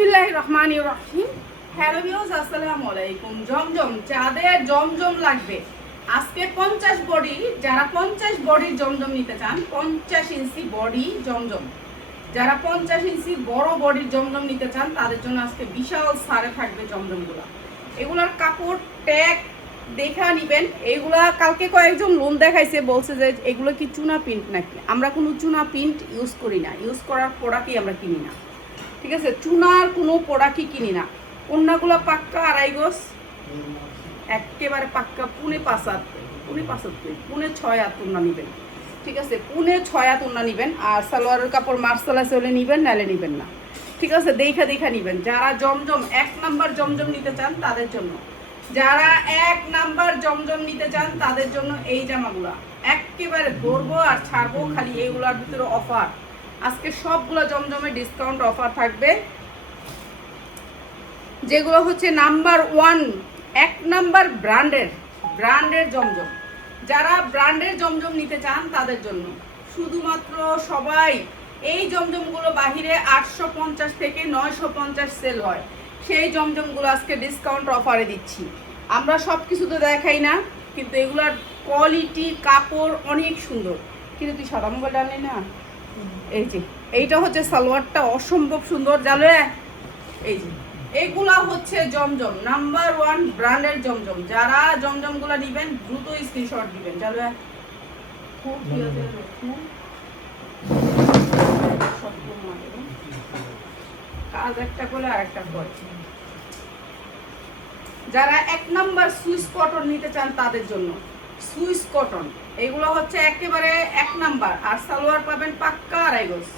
বিসমিল্লাহির রহমানির রহিম। Hello viewers, আসসালামু আলাইকুম। জমজম, যাদের জমজম লাগবে আজকে 50 বডি, যারা 50 বডির জমজম নিতে চান, 50 ইঞ্চি বডি জমজম, যারা 50 ইঞ্চি বড় বডির জমজম নিতে চান তাদের জন্য আজকে বিশাল সারে থাকবে জমজমগুলো। এগুলার কাপড় ট্যাগ দেখা নিবেন। এইগুলা কালকে কয়েকজন লোন দেখাইছে, বলছে যে এগুলো কি চুনা প্রিন্ট নাকি। আমরা কোনো চুনা প্রিন্ট ইউজ করি না, ইউজ করার প্রোডাক্টই আমরা কিনি না, ঠিক আছে। চুনার কোনো প্রোডাক্টই কিনি না। ওন্নাগুলো পাক্কা 2.5 গজ, একেবারে পাক্কা পুনে 5 হাত, পুনে 6 হাত ওন্না নেবেন, ঠিক আছে। পুনে 6 হাত ওন্না নেবেন। আর সালোয়ারের কাপড় মার্শালা চলে নেবেন, নালে নেবেন না, ঠিক আছে। দেখা নেবেন। যারা জমজম 1 নাম্বার জমজম নিতে চান তাদের জন্য, যারা 1 নাম্বার জমজম নিতে চান তাদের জন্য এই জামাগুলা একেবারে ধরবো আর ছাড়বো। খালি এইগুলার ভিতরে অফার, আজকে সবগুলো জমজমে ডিসকাউন্ট অফার থাকবে। যেগুলো হচ্ছে নাম্বার 1 নাম্বার ব্র্যান্ডের জমজম। যারা ব্র্যান্ডের জমজম নিতে চান তাদের জন্য শুধুমাত্র সবাই এই জমজমগুলো বাহিরে 850 থেকে 950 সেল হয়, সেই জমজমগুলো আজকে ডিসকাউন্ট অফারে দিচ্ছি। আমরা সব কিছু তো দেখাই না, কিন্তু এগুলার কোয়ালিটি কাপড় অনেক সুন্দর। কিন্তু তুই সাদা মোবাইল আনলি না? এই যে এইটা হচ্ছে সালোয়ারটা অসম্ভব সুন্দর। জানো এই যে এগুলা হচ্ছে জমজম নাম্বার 1 ব্র্যান্ডের জমজম। যারা জমজমগুলো নেবেন দ্রুত স্ক্রিনশট দিবেন। জানো কাজ একটা করে আরেকটা করে। যারা 1 নাম্বার সুইস কটন নিতে চান তাদের জন্য সুইস কটন, এগুলো হচ্ছে একেবারে 1 নাম্বার। আর সালোয়ার পাবেন পাক্কা 2.5 গজ,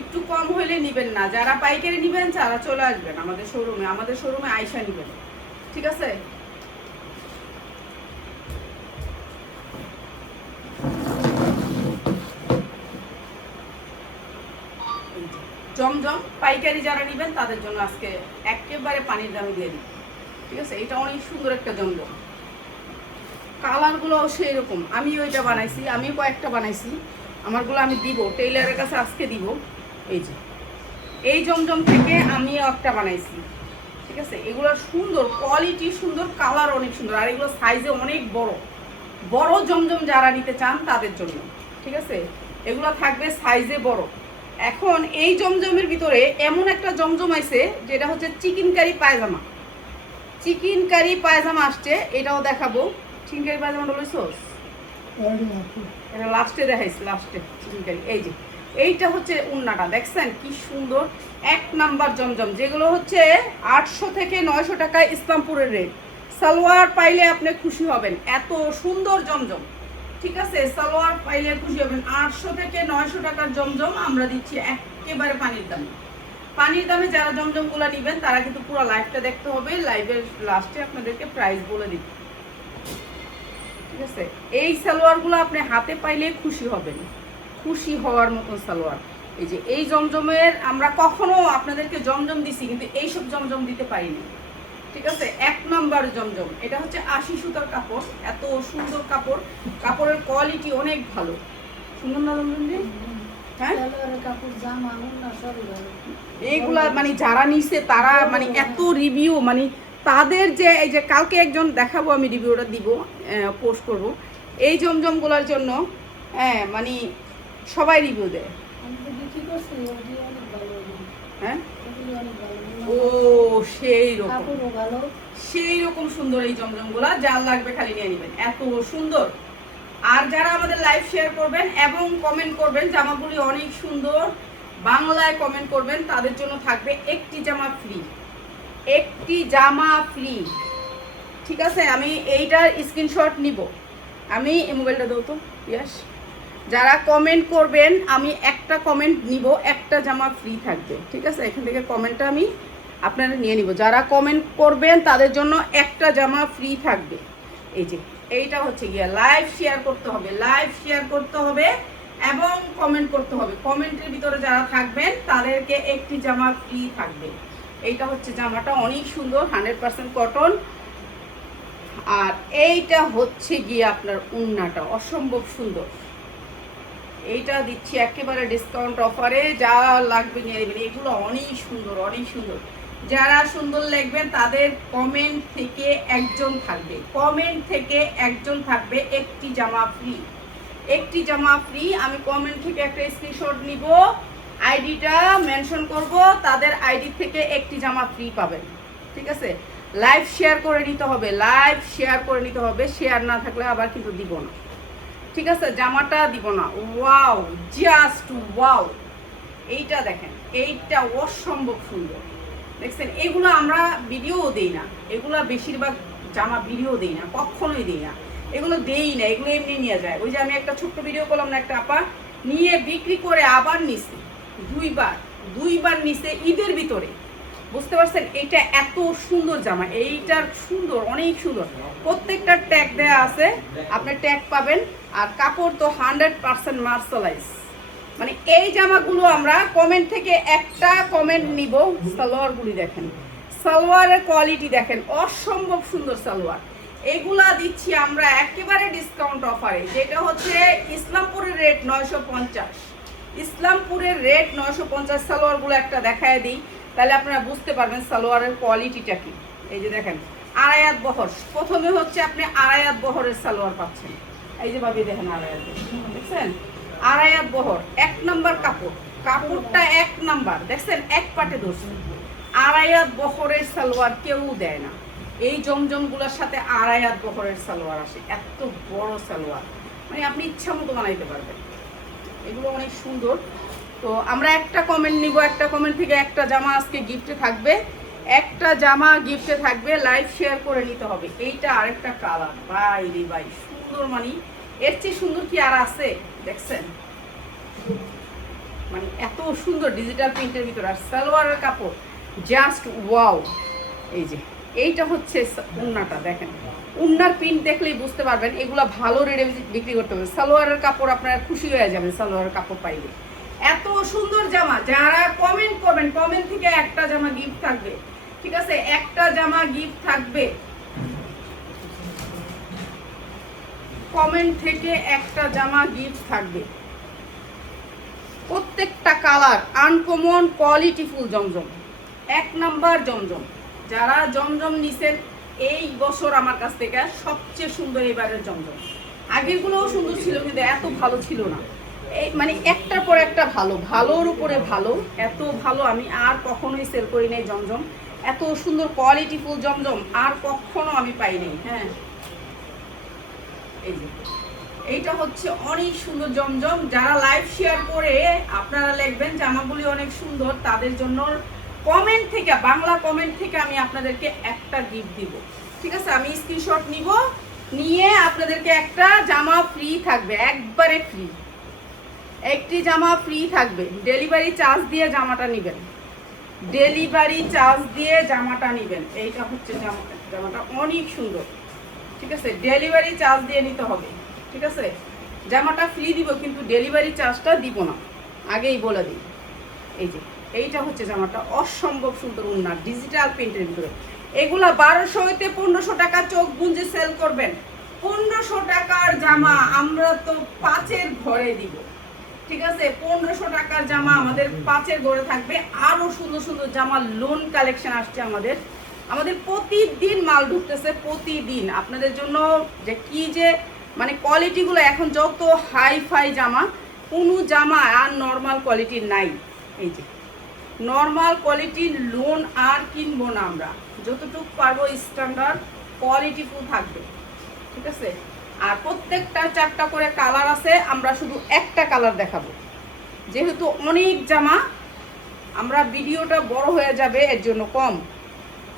একটু কম হইলে নেবেন না। যারা পাইকারি নেবেন তারা চলে আসবেন আমাদের শোরুমে আইসা নেবেন, ঠিক আছে। জমজম পাইকারি যারা নেবেন তাদের জন্য আজকে একেবারে পানির দামে দিয়ে দিই, ঠিক আছে। এটা অনেক সুন্দর একটা জমজম, কালারগুলো সেই রকম। আমি ওইটা বানাইছি, আমি কয়েকটা বানাইছি, আমারগুলো আমি দিব টেইলারের কাছে আজকে দিব। এই যে এই জমজম থেকে আমি একটা বানাইছি, ঠিক আছে। এগুলো সুন্দর কোয়ালিটি, সুন্দর কালার অনেক সুন্দর। আর এগুলো সাইজে অনেক বড় জমজম যারা নিতে চান তাদের জন্য, ঠিক আছে। এগুলো থাকবে সাইজে বড়। এখন এই জমজমের ভিতরে এমন একটা জমজম আছে যেটা হচ্ছে চিকেন কারি পায়জামা আসছে, এটাও দেখাবো। চিকেন কারি পায়জামাটা লইছস? এটা লাস্টে দেখাইছি, লাস্টে চিকেন কারি। এই যে এইটা হচ্ছে উন্নাটা, দেখছেন কি সুন্দর। 1 নাম্বার জমজম, যেগুলো হচ্ছে 800 থেকে 900 টাকা ইসলামপুরের রেট। সালোয়ার পাইলে আপনি খুশি হবেন, এত সুন্দর জমজম, ঠিক আছে। সালোয়ার পাইলে খুশি হবেন। 800 থেকে 900 টাকার জমজম আমরা দিচ্ছি একেবারে পানির দামে। যারা জমজমগুলো নেবেন তারা কিন্তু পুরো লাইভটা দেখতে হবে, লাইভের লাস্টে আপনাদেরকে প্রাইস বলে দিব, ঠিক আছে। এই সালোয়ারগুলো আপনি হাতে পাইলে খুশি হবেন, খুশি হওয়ার মতন সালোয়ার। এই যে এই জমজমের আমরা কখনো আপনাদেরকে জমজম দিছি, কিন্তু এইসব জমজম দিতে পারিনি, ঠিক আছে। 1 নাম্বার জমজম। এটা হচ্ছে 80 সুতার কাপড়, এত সুন্দর কাপড়, কাপড়ের কোয়ালিটি অনেক ভালো। সুন্দর না জমজম? হ্যাঁ, এইগুলা মানে যারা নিছে তারা মানে এত রিভিউ, মানে তাদের যে এই যে কালকে একজন দেখাবো, আমি রিভিউটা দিব, পোস্ট করব এই জমজমগুলোর জন্য। হ্যাঁ, মানে সবাই রিভিউ দেয়। হ্যাঁ, ও সেই রকম সুন্দর এই জমজমগুলা। যার লাগবে খালি নিয়ে নেবেন, এত সুন্দর। আর যারা আমাদের লাইভ শেয়ার করবেন এবং কমেন্ট করবেন, জামাগুলি অনেক সুন্দর, বাংলায় কমেন্ট করবেন, তাদের জন্য থাকবে একটি জামা ফ্রি, ঠিক আছে। আমি এইটার স্ক্রিনশট নিব, আমি এই মোবাইলটা দেবো তো। ইয়াস, যারা কমেন্ট করবেন আমি একটা কমেন্ট নিব, একটা জামা ফ্রি থাকবে, ঠিক আছে। এখান থেকে কমেন্টটা আমি আপনারা নিয়ে নিব। যারা কমেন্ট করবেন তাদের জন্য একটা জামা ফ্রি থাকবে। এই যে এইটা হচ্ছে গিয়া লাইভ শেয়ার করতে হবে এবং কমেন্ট করতে হবে। কমেন্টের ভিতরে যারা থাকবেন তাদেরকে একটি জামা ফ্রি থাকবে। এইটা হচ্ছে জামাটা অনেক সুন্দর, 100% কটন। আর এইটা হচ্ছে গিয়ে আপনার উন্নাটা অসম্ভব সুন্দর, এইটা দিচ্ছি একেবারে ডিসকাউন্ট অফারে, যা লাগবে নিয়ে নেবেন। এগুলো অনেক সুন্দর, অনেক সুন্দর। যারা সুন্দর লিখবেন তাদের কমেন্ট থেকে একজন থাকবে, কমেন্ট থেকে একজন থাকবে, একটি জামা ফ্রি, একটি জামা ফ্রি। আমি কমেন্ট থেকে একটা স্ক্রিনশট নিব, আইডিটা মেনশন করব, তাদের আইডি থেকে একটি জামা ফ্রি পাবেন। ঠিক আছে, লাইভ শেয়ার করে নিতে হবে, লাইভ শেয়ার করে নিতে হবে, শেয়ার না থাকলে আবার কিন্তু দিব না। ঠিক আছে, জামাটা দিব না। ওয়াও, জাস্ট ওয়াও, এইটা দেখেন, এইটা অসম্ভব সুন্দর। দেখছেন, এগুলো আমরা ভিডিও দেই না, এগুলো বেশিরভাগ জামা ভিডিও দেই না, কখনোই দেই না, এগুলো দেই না, এগুলো এমনি নিয়ে যায়। ওই যে আমি একটা ছোট্ট ভিডিও করলাম না, একটা আপা নিয়ে বিক্রি করে আবার নিছে, দুইবার নিছে ঈদের ভিতরে। বুঝতে পারছেন, এইটা এত সুন্দর জামা, এইটার সুন্দর, অনেক সুন্দর। প্রত্যেকটা ট্যাগ দেয়া আছে, আপনি ট্যাগ পাবেন। আর কাপড় তো 100% মার্শালাইজ। মানে এই জামাগুলো আমরা কমেন্ট থেকে একটা কমেন্ট নিব। সালোয়ারগুলি দেখেন, সালোয়ারের কোয়ালিটি দেখেন, অসম্ভব সুন্দর সালোয়ার। এগুলা দিচ্ছি আমরা একেবারে ডিসকাউন্ট অফারে, যেটা হচ্ছে ইসলামপুরের রেট 950। ইসলামপুরের রেট 950। সালোয়ারগুলো একটা দেখায় দিই, তাহলে আপনারা বুঝতে পারবেন সালোয়ারের কোয়ালিটিটা কি। এই যে দেখেন, আড়াইয়াত বহর, প্রথমে হচ্ছে আপনি আড়াইয়াত বহরের সালোয়ার পাচ্ছেন। এই যে ভাবি দেখেন, আড়াইয়াত দেখছেন, আড়াইয়াত বহর, 1 নাম্বার কাপড়, কাপড়টা 1 নাম্বার, দেখছেন এক পাটে ধরছেন। আড়াইয়াত বহরের সালোয়ার কেউ দেয় না, এই জমজমগুলোর সাথে আড়াইয়াত বহরের সালোয়ার আসে, এত বড় সালোয়ার, মানে আপনি ইচ্ছা মতো বানাইতে পারবেন। এগুলো অনেক সুন্দর। তো আমরা একটা কমেন্ট নিব, একটা কমেন্ট থেকে একটা জামা আজকে গিফটে থাকবে, একটা জামা গিফটে থাকবে, লাইভ শেয়ার করে নিতে হবে। এইটা আরেকটা কালার, ভাই রে ভাই, সুন্দর, মানে এর চেয়ে সুন্দর কি আর আছে? দেখছেন, মানে এত সুন্দর ডিজিটাল প্রিন্টের ভিতরে, আর সালোয়ারের কাপড় জাস্ট ওয়াও। এই যে এইটা হচ্ছে উন্নাটা, দেখেন উন্নার প্রিন্ট দেখলেই বুঝতে পারবেন এগুলা ভালো রেটে বিক্রি করতে হবে। সালোয়ারের কাপড় আপনারা খুশি হয়ে যাবেন সালোয়ারের কাপড় পাইলে। এত সুন্দর জামা, যারা কমেন্ট করবেন কমেন্ট থেকে একটা জামা গিফট থাকবে। ঠিক আছে, একটা জামা গিফট থাকবে, কমেন্ট থেকে একটা জামা গিফট থাকবে। প্রত্যেকটা কালার আনকমন, কোয়ালিটিফুল জমজম, 1 নাম্বার জমজম। যারা জমজম নিছেন এই বছর আমার কাছ থেকে সবচেয়ে সুন্দর এবারের জমজম। আগেরগুলোও সুন্দর ছিল কিন্তু এত ভালো ছিল না। এই মানে একটার পর একটা ভালো, ভালোর উপরে ভালো, এত ভালো আমি আর কখনোই সেল করি নাই জমজম। এত সুন্দর কোয়ালিটিফুল জমজম আর কখনো আমি পাই নাই। হ্যাঁ, এই যে এইটা হচ্ছে অনেক সুন্দর জমজম। যারা লাইভ শেয়ার করে আপনারা লিখবেন জামাগুলি অনেক সুন্দর, তাদের জন্য কমেন্ট থেকে, বাংলা কমেন্ট থেকে আমি আপনাদেরকে একটা গিফট দিব। ঠিক আছে, আমি স্ক্রিনশট নিব, নিয়ে আপনাদেরকে একটা জামা ফ্রি থাকবে, একবারে ফ্রি, একটি জামা ফ্রি থাকবে। ডেলিভারি চার্জ দিয়ে জামাটা নেবেন, ডেলিভারি চার্জ দিয়ে জামাটা নেবেন। এইটা হচ্ছে জামাটা অনেক সুন্দর। ঠিক আছে, ডেলিভারি চার্জ দিয়ে নিতে হবে। ঠিক আছে, জামাটা ফ্রি দিব কিন্তু ডেলিভারি চার্জটা দিব না, আগেই বলে দিই। এই যে এইটা হচ্ছে জামাটা, অসম্ভব সুন্দর উন্না, ডিজিটাল প্রিন্টের ভিতরে। এগুলা 1200 হইতে 1500 টাকা চোখ গুঞ্জে সেল করবেন। 1500 টাকার জামা আমরা তো 5-এর ঘরে দিব। ঠিক আছে, 1500 টাকার জামা আমাদের 5-এর ঘরে থাকবে। আরো সুন্দর সুন্দর জামা লোন কালেকশন আসছে আমাদের, আমাদের প্রতিদিন মাল ঢুকতেছে, প্রতিদিন আপনাদের জন্য। যে কি যে মানে কোয়ালিটিগুলো এখন যত হাই ফাই জামা, কোনো জামা আর নর্মাল কোয়ালিটির নাই। এই যে নর্মাল কোয়ালিটির লোন আর কিনবো না আমরা, যতটুকু পারবো স্ট্যান্ডার্ড কোয়ালিটিফুল থাকবে। ঠিক আছে, আর প্রত্যেকটা 4টা করে কালার আছে, আমরা শুধু একটা কালার দেখাবো যেহেতু অনেক জামা, আমরা ভিডিওটা বড় হয়ে যাবে এর জন্য কম।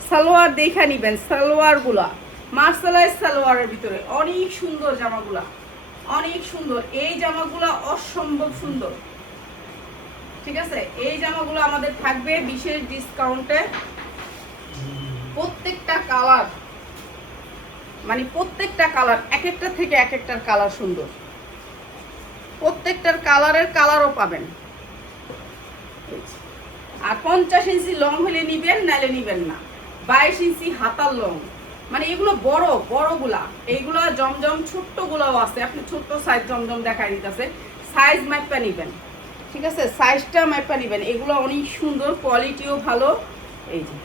সালোয়ার দেখে নিবেন, সালোয়ারগুলা মার্শালাইজ সালোয়ারের ভিতরে অনেক সুন্দর জামাগুলা, অনেক সুন্দর। এই জামাগুলা অসম্ভব সুন্দর। ঠিক আছে, এই জামাগুলো আমাদের থাকবে বিশেষ ডিসকাউন্টে। প্রত্যেকটা কালার, মানে প্রত্যেকটা কালার এক একটা থেকে এক একটার কালার সুন্দর, প্রত্যেকটার কালারও পাবেন। আর 50 ইঞ্চি লং হলে নিবেন, নাইলে নিবেন না। 22 ইঞ্চি হাতার লং, মানে এগুলো বড়গুলা, এইগুলা জমজম ছোট্টগুলাও আছে। আপনি ছোট্ট সাইজ জমজম দেখাই দিতেছে, সাইজ মাপা নেবেন, ঠিক আছে, সাইজটা মাপা নেবেন। এগুলো অনেক সুন্দর, কোয়ালিটিও ভালো। এই যে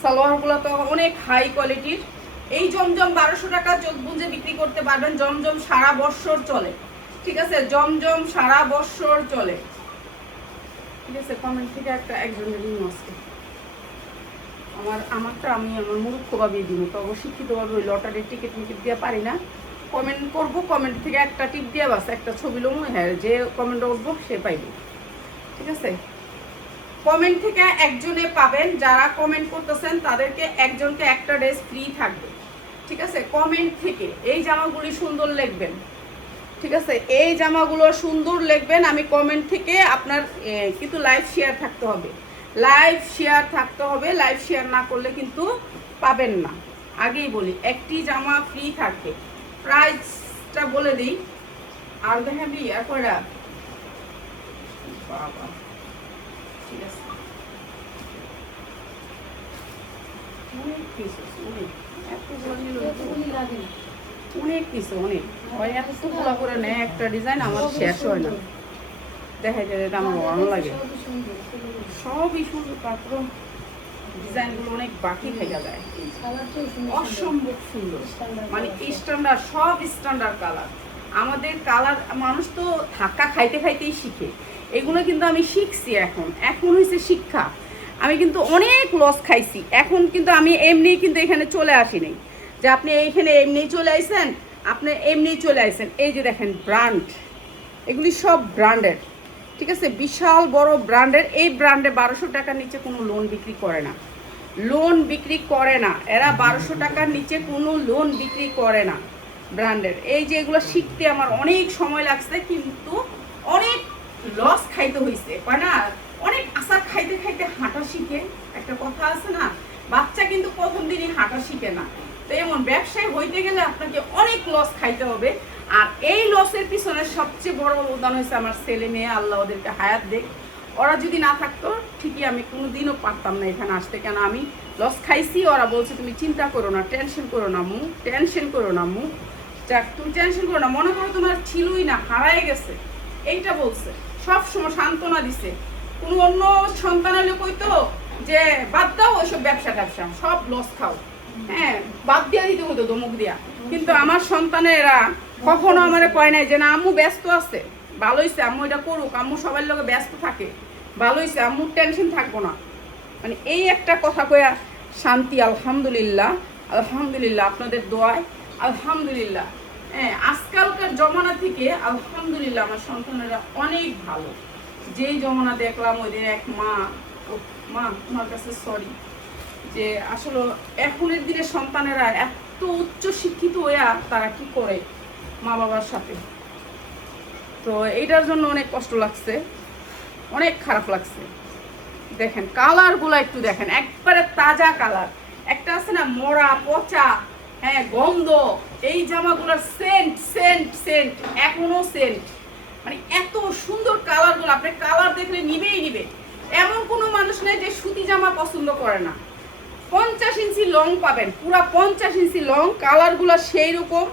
সালোয়ারগুলো তো অনেক হাই কোয়ালিটির। এই জমজম 1200 টাকা চোখ বুঝে বিক্রি করতে পারবেন। জমজম সারা বছর চলে, ঠিক আছে, জমজম সারা বছর চলে, ঠিক আছে। কমেন্ট থেকে একজনের নিয়ে আসছে আমারটা আমি আমার মূর্খভাবে দিব, তো শিক্ষিতভাবে ওই লটারির টিকিট দিয়ে পারি না। কমেন্ট করব, কমেন্ট থেকে একটা টিপ দিয়ে বাস একটা ছবি লোম, হ্যাঁ, যে কমেন্ট উঠবো সে পাইবে, ঠিক আছে। কমেন্ট থেকে একজনে পাবেন, যারা কমেন্ট করতেছেন তাদেরকে একজনকে একটা ড্রেস ফ্রি থাকবে, ঠিক আছে। কমেন্ট থেকে এই জামাগুলি সুন্দর লিখবেন, ঠিক আছে, এই জামাগুলো সুন্দর লিখবেন। আমি কমেন্ট থেকে আপনার কিন্তু লাইভ শেয়ার থাকতে হবে, লাইভ শেয়ার থাকতে হবে। লাইভ শেয়ার না করলে কিন্তু পাবেন না। আগেই বলি একটি জামা ফ্রি থাকবে। প্রাইসটা বলে দিই, আর দেখাবি একরা বাবা, ঠিক আছে, অনেক কিছু, অনেক কিছু, অনেক হয়। এত টুকরা করে নেয় একটা ডিজাইন, আমার শেষ হয় না। দেখা যায় এটা আমার ভালো লাগে, সবই সুন্দর। তারপর ডিজাইনগুলো অনেক বাকি থেকে যায়, অসম্ভব সুন্দর, মানে স্ট্যান্ডার্ড, সব স্ট্যান্ডার্ড কালার। আমাদের কালার মানুষ তো ধাক্কা খাইতে খাইতেই শিখে, এগুলো কিন্তু আমি শিখছি। এখন হয়েছে শিক্ষা। আমি কিন্তু অনেক লস খাইছি। এখন কিন্তু আমি এমনি কিন্তু এখানে চলে আসিনি যে আপনি এইখানে এমনি চলে আসছেন, আপনি এমনি চলে আসছেন। এই যে দেখেন ব্র্যান্ড, এগুলি সব ব্র্যান্ডের, ঠিক আছে, বিশাল বড় ব্র্যান্ডের। এই ব্র্যান্ডে 1200 টাকার নিচে কোনো লোন বিক্রি করে না, লোন বিক্রি করে না এরা। 1200 টাকার নিচে কোনো লোন বিক্রি করে না ব্র্যান্ডের। এই যে এগুলো শিখতে আমার অনেক সময় লাগছে, কিন্তু অনেক লস খাইতে হয়েছে, হয় না। অনেক আশা খাইতে খাইতে হাঁটা শিখে, একটা কথা আছে না, বাচ্চা কিন্তু প্রথম দিনই হাঁটা শিখে না। তো এমন ব্যবসায় হইতে গেলে আপনাকে অনেক লস খাইতে হবে। আর এই লসের পিছনে সবচেয়ে বড় অবদান হয়েছে আমার ছেলে মেয়ে, আল্লাহ ওদেরকে হায়াত দেখ। ওরা যদি না থাকতো ঠিকই আমি কোনোদিনও পারতাম না এখানে আসতে, কেন আমি লস খাইছি। ওরা বলছে তুমি চিন্তা করো না, টেনশন করো না মু, টেনশন করো না মু, যাক তুমি টেনশন করো না, মনে করো তোমার ছিলই না, হারায় গেছে, এইটা বলছে। সব সময় সান্ত্বনা দিছে। কোনো অন্য সন্তান হলে কইতো যে বাদ দাও ওইসব ব্যবসা ট্যাবসা, সব লস খাও, হ্যাঁ, বাদ দিয়া দিতে হতো ধমক দিয়া। কিন্তু আমার সন্তানেরা কখনো আমার কয় নাই যে না আম্মু ব্যস্ত আছে, ভালো হয়েছে আম্মু এটা করুক, আম্মু সবার লোকে ব্যস্ত থাকে, ভালো হয়েছে আম্মুর টেনশন থাকবো না। মানে এই একটা কথা কয়া শান্তি। আলহামদুলিল্লাহ, আলহামদুলিল্লাহ, আপনাদের দোয়ায় আলহামদুলিল্লাহ। হ্যাঁ, আজকালকার জমানা থেকে আলহামদুলিল্লাহ আমার সন্তানেরা অনেক ভালো। যেই জমানা দেখলাম ওই দিন এক মা, মা তোমার কাছে সরি, যে আসলে এখনের দিনে সন্তানেরা এত উচ্চ শিক্ষিত হইয়া তারা কি করে মা বাবার সাথে। তো এইটার জন্য অনেক কষ্ট লাগছে, অনেক খারাপ লাগছে। দেখেন কালারগুলো একটু দেখেন, একবারে তাজা কালার। একটা আছে না মরা পচা, হ্যাঁ, গন্ধ। এই জামাগুলোর সেন্ট সেন্ট সেন্ট, এখনো সেন্ট। মানে এত সুন্দর কালারগুলো, আপনি কালার দেখলে নিবেই নিবে। এমন কোনো মানুষ নেই যে সুতি জামা পছন্দ করে না। 50 ইঞ্চি লং পাবেন, পুরা 50 ইঞ্চি লং। কালারগুলো সেই রকম,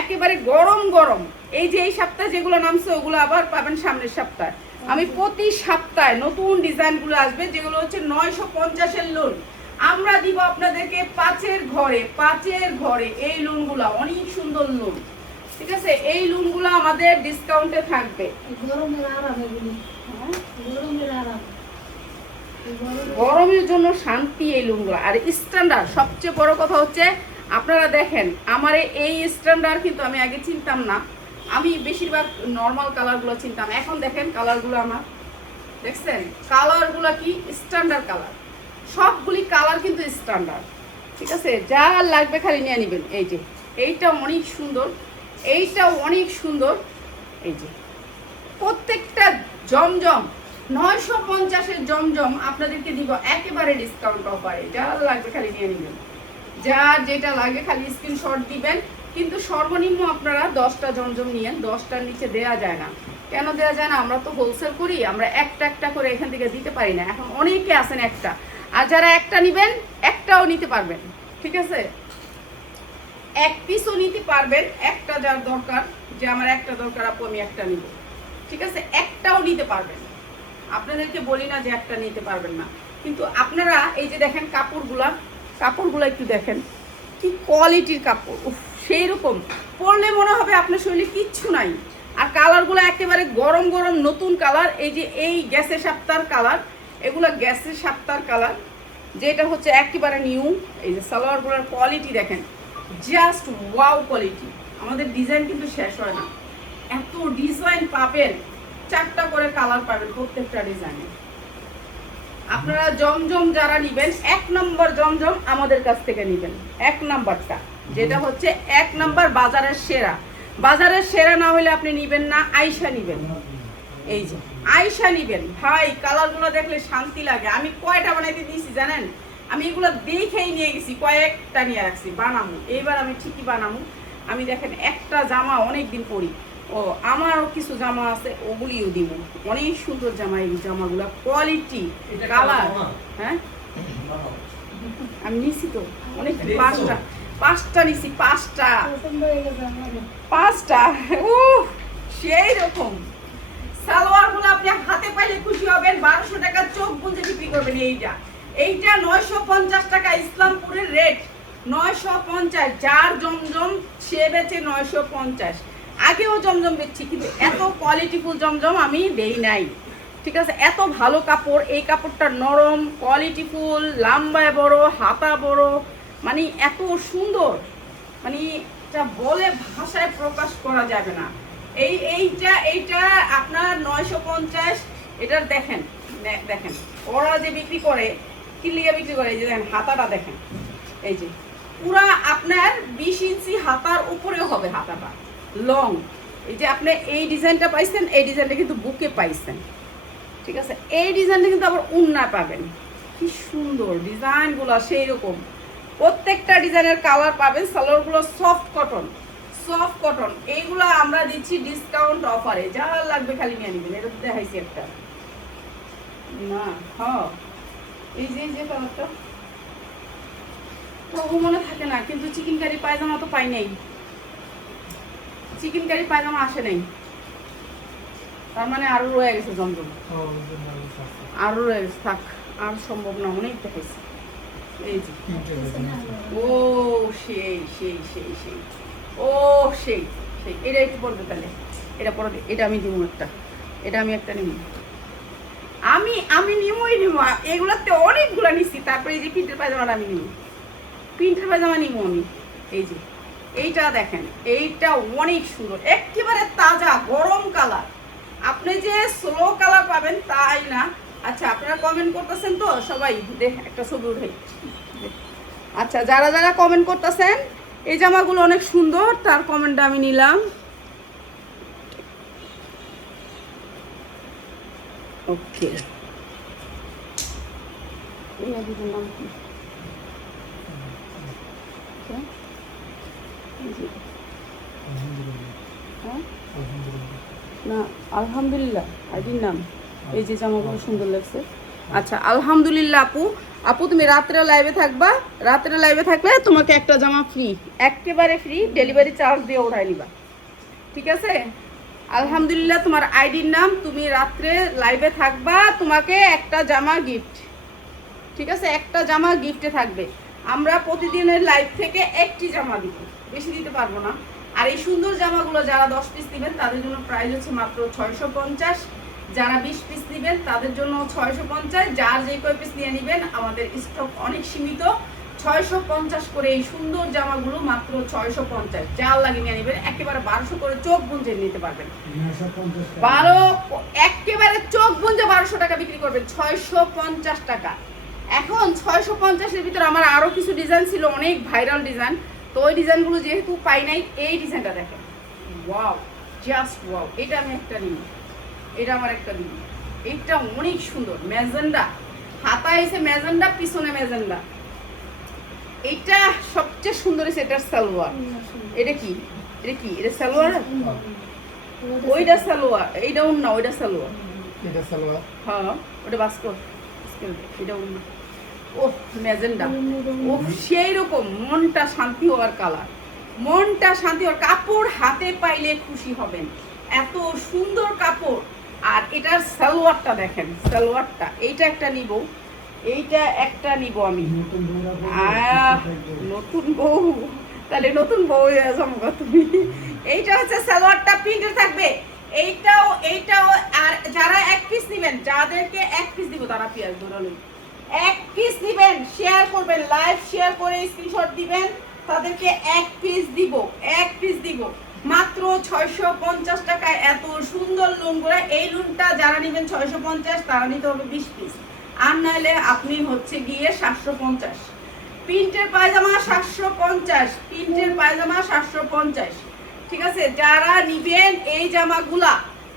একেবারে গরম গরম। এই যে এই সপ্তাহে যেগুলো নামছে ওগুলো আবার পাবেন সামনের সপ্তাহে। আমি প্রতি সপ্তাহে নতুন ডিজাইনগুলো আসবে, যেগুলো হচ্ছে 950-এর লোন আমরা দিব আপনাদেরকে 5-এর ঘরে, 5-এর ঘরে। এই লোনগুলো অনেক সুন্দর লোন, ঠিক আছে। এই লোনগুলো আমাদের ডিসকাউন্টে থাকবে। গরমের জন্য শান্তি এই লোনগুলো। আর স্ট্যান্ডার্ড, সবচেয়ে বড় কথা হচ্ছে আপনারা দেখেন আমার এই স্ট্যান্ডার্ড কিন্তু আমি আগে চিনতাম না। আমি বেশিরভাগ নর্মাল কালারগুলো চিনতাম। এখন দেখেন কালারগুলো আমার, দেখছেন কালারগুলো কি স্ট্যান্ডার্ড কালার। সবগুলি কালার কিন্তু স্ট্যান্ডার্ড, ঠিক আছে। যা লাগবে খালি নিয়ে নেবেন। এই যে এইটা অনেক সুন্দর, এইটাও অনেক সুন্দর। এই যে প্রত্যেকটা জমজম 950-এর জমজম আপনাদেরকে দিব একেবারে ডিসকাউন্ট অফারে। যা লাগবে খালি নিয়ে নেবেন, যা যেটা লাগে খালি স্ক্রিনশট দিবেন। কিন্তু সর্বনিম্ন আপনারা 10টা জমজম নিয়েন, 10টার নিচে দেয়া যায় না। কেন দেয়া যায় না? আমরা তো হোলসেল করি, আমরা একটা একটা করে এখান থেকে দিতে পারি না। এখন অনেকে আছেন একটা, আর যারা একটা নেবেন একটাও নিতে পারবেন, ঠিক আছে, এক পিসও নিতে পারবেন। একটা যার দরকার, যে আমার একটা দরকার আপু আমি একটা নিব, ঠিক আছে, একটাও নিতে পারবেন। আপনাদেরকে বলি না যে একটা নিতে পারবেন না, কিন্তু আপনারা এই যে দেখেন কাপড়গুলা একটু দেখেন কি কোয়ালিটির কাপড়, সেই রকম পরলে মনে হবে আপনার শরীরে কিচ্ছু নাই। আর কালারগুলো একেবারে গরম গরম নতুন কালার। এই যে এই গ্যাসের সাপ্তার কালার, এগুলো গ্যাসের সাপ্তার কালার, যেটা হচ্ছে একেবারে নিউ। এই যে সালোয়ারগুলোর কোয়ালিটি দেখেন, জাস্ট ওয়াও কোয়ালিটি। আমাদের ডিজাইন কিন্তু শেষ হয় না, এত ডিজাইন পাবেন, 4টা করে কালার পাবেন প্রত্যেকটা ডিজাইনে। আপনারা জমজম যারা নিবেন, 1 নম্বর জমজম আমাদের কাছ থেকে নিবেন। 1 নাম্বারটা যেটা হচ্ছে 1 নাম্বার বাজারের সেরা। বাজারের সেরা না হলে আপনি নিবেন না, আয়শা নিবেন। এই যে আয়শা নিবেন ভাই, কালারগুলো দেখলে শান্তি লাগে। আমি কয়টা বানাইতে দিয়েছি জানেন? আমি এগুলো দেখেই নিয়ে গেছি, কয়েকটা নিয়ে রাখছি, বানাবো এইবার আমি ঠিকই বানাবো। আমি দেখেন একটা জামা অনেক দিন পরি, ও আমারও কিছু জামা আছে ওগুলিও দিব। অনেক সুন্দর জামা, এই জামাগুলো কোয়ালিটি কালার। হ্যাঁ আমি নিছি তো অনেক, 5টা নিছি, 5টা ও সেই রকম। সালোয়ারগুলো আপনি হাতে পাইলে খুশি হবেন। 1200 টাকা চোখ বুঝে বিক্রি করবেন। এইটা 950 টাকা ইসলামপুরের রেট, 950। যার জমজম সে বেচে 950। আগেও জমজম বেচছি, কিন্তু এত কোয়ালিটিফুল জমজম আমি দেই নাই। ঠিক আছে, এত ভালো কাপড়। এই কাপড়টা নরম, কোয়ালিটিফুল, লম্বায় বড়, হাতা বড়, মানে এত সুন্দর, মানে এটা বলে ভাষায় প্রকাশ করা যাবে না। এইটা আপনার 950। এটার দেখেন ওরা যে বিক্রি করে, কি লিগে বিক্রি করে, এই যে দেখেন হাতাটা দেখেন, এই যে পুরা আপনার 20 ইঞ্চি হাতার উপরেও হবে হাতাটা লং। এই যে আপনি এই ডিজাইনটা পাইছেন, এই ডিজাইনটা কিন্তু বুকে পাইছেন। ঠিক আছে, এই ডিজাইনটা কিন্তু আবার উন্না পাবেন। কি সুন্দর ডিজাইনগুলো, সেই রকম প্রত্যেকটা ডিজাইনের কালার পাবেন। সালোয়ারগুলো সফট কটন। এইগুলো আমরা দিচ্ছি ডিসকাউন্ট অফারে, যা লাগবে খালি নিয়ে নেবেন। এটা দেখাইছি একটা না, হ্যাঁ এই যে কালারটা তবু মনে থাকে না, কিন্তু চিকেন কারি পায়জামা তো পাই নাই, চিকেন কারি পায়জামা আসে নাই, তার মানে আরো রয়ে গেছে জমজম, আরো রয়ে গেছে। থাক, আর সম্ভব না, অনেক দেখাইছি। এই যে ও সেই ও সেই এটা একটু পড়বে তাহলে, এটা পরে এটা আমি দিব একটা, এটা আমি একটা নিব, আমি নিবই নিব। এগুলোতে অনেকগুলো নিচ্ছি। তারপরে এই যে প্রিন্টের পায়জামাটা আমি নিব, প্রিন্টের পায়জামা নিব আমি। এই যে এইটা দেখেন, এইটা অনেক সুন্দর, একেবারে তাজা গরম কালার। আপনি যে স্লো কালার পাবেন তাই না। আচ্ছা, আপনারা কমেন্ট করতেছেন তো সবাই, দেখ একটা ছবি উঠে। আচ্ছা, যারা কমেন্ট করতেছেন এই জামাগুলো অনেক সুন্দর, তার কমেন্টটা আমি নিলাম। ওকে, এই আদির নাম কি? না, আলহামদুলিল্লাহ আইডির নাম। এই যে জামাগুলো সুন্দর লাগছে। আচ্ছা, আলহামদুলিল্লাহ আপু তুমি রাত্রে লাইভে থাকবা। রাত্রে লাইভে থাকলে তোমাকে একটা জামা ফ্রি, একেবারে ফ্রি, ডেলিভারি চার্জ দিয়ে ওঠাই নিবা। ঠিক আছে, আলহামদুলিল্লাহ তোমার আইডির নাম, তুমি রাত্রে লাইভে থাকবা, তোমাকে একটা জামা গিফট। ঠিক আছে, একটা জামা গিফটে থাকবে। আমরা প্রতিদিনের লাইভ থেকে একটি জামা দিব, বেশি দিতে পারবো না। আর এই সুন্দর জামাগুলো যারা 10 পিস নেবেন তাদের জন্য প্রাইস হচ্ছে মাত্র 650। যারা 20 পিস নেবেন তাদের জন্য 650। যার যে কয় পিস নিয়ে নেবেন, আমাদের স্টক অনেক সীমিত। 650 করে এই সুন্দর জামাগুলো মাত্র 650। যার লাগে নিয়ে নেবেন, একেবারে 1200 করে চোখ বুঁজে নিতে পারবেন। 12 একেবারে চোখ বুঁজে 1200 টাকা বিক্রি করবেন, 650 টাকা। এখন 650 এর ভিতরে আমার আরো কিছু ডিজাইন ছিল, অনেক ভাইরাল ডিজাইন, তো ওই ডিজাইনগুলো যেহেতু পাই নাই। এই ডিজাইনটা দেখেন, ওয়াও, জাস্ট ওয়াও। এটা আমি একটা নিই, এটা আমার একটা দিন। এইটা অনেক সুন্দর, ম্যাজেন্ডা হাতা এসে ম্যাজেন্ডা, পিছনে ম্যাজেন্ডা। এইটা সবচেয়ে সুন্দর হয়েছে, এটার সালোয়ার। এটা কি এটা সালোয়ার, ওইটা সালোয়ার, এইটা উন্না, ওইটা সালোয়ার, হ্যাঁ ওটা বাস্কর, এটা উন্না। ও ম্যাজেন্ডা, ও সেই রকম মনটা শান্তি হওয়ার কালার, মনটা শান্তি হওয়ার কাপড়। হাতে পাইলে খুশি হবেন, এত সুন্দর কাপড়। আর এটার সালোয়ারটা দেখেন, সালোয়ারটা এইটা একটা নিব, এইটা একটা নিব আমি। নতুন বউ, তাহলে নতুন বউ জমকা তুমি। এইটা হচ্ছে সালোয়ারটা প্রিন্টের থাকবে, এইটাও। আর যারা এক পিস নেবেন, যাদেরকে এক পিস দিব তারা পিয়াজ ধরালো এক পিস নেবেন, শেয়ার করবেন, লাইভ শেয়ার করে স্ক্রিনশট দিবেন, তাদেরকে এক পিস দিব, এক পিস দিব মাত্র 650 টাকায়। এত সুন্দর লুনগুলো, এই লুনটা যারা নেবেন 650, তারা নিতে হবে 20 পিস, আর নাহলে আপনি হচ্ছে গিয়ে 750। প্রিন্টের পায়জামা 750, প্রিন্টের পায়জামা 750। ঠিক আছে, যারা নিবেন এই জামাগুলা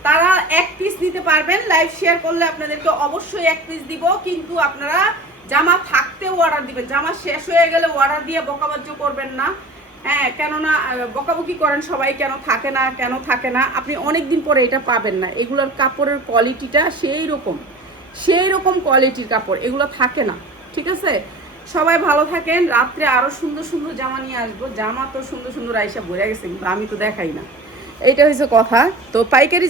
তারা এক পিস নিতে পারবেন। লাইভ শেয়ার করলে আপনাদেরকে অবশ্যই এক পিস দিব, কিন্তু আপনারা জামা থাকতেও অর্ডার দিবেন, জামা শেষ হয়ে গেলে অর্ডার দিয়ে বকাবাজ্য করবেন না। হ্যাঁ, কেননা বকাবকি করেন সবাই, কেন থাকে না, কেন থাকে না। আপনি অনেক দিন পরে এটা পাবেন না। এগুলোর কাপড়ের কোয়ালিটিটা সেই রকম কোয়ালিটির কাপড়, এগুলো থাকে না। ঠিক আছে, সবাই ভালো থাকেন। রাত্রে আরো সুন্দর সুন্দর জামা নিয়ে আসবো। জামা তো সুন্দর সুন্দর আইসা ভরে গেছে, কিন্তু আমি তো দেখাই না, এইটা হচ্ছে কথা। তো পাইকারি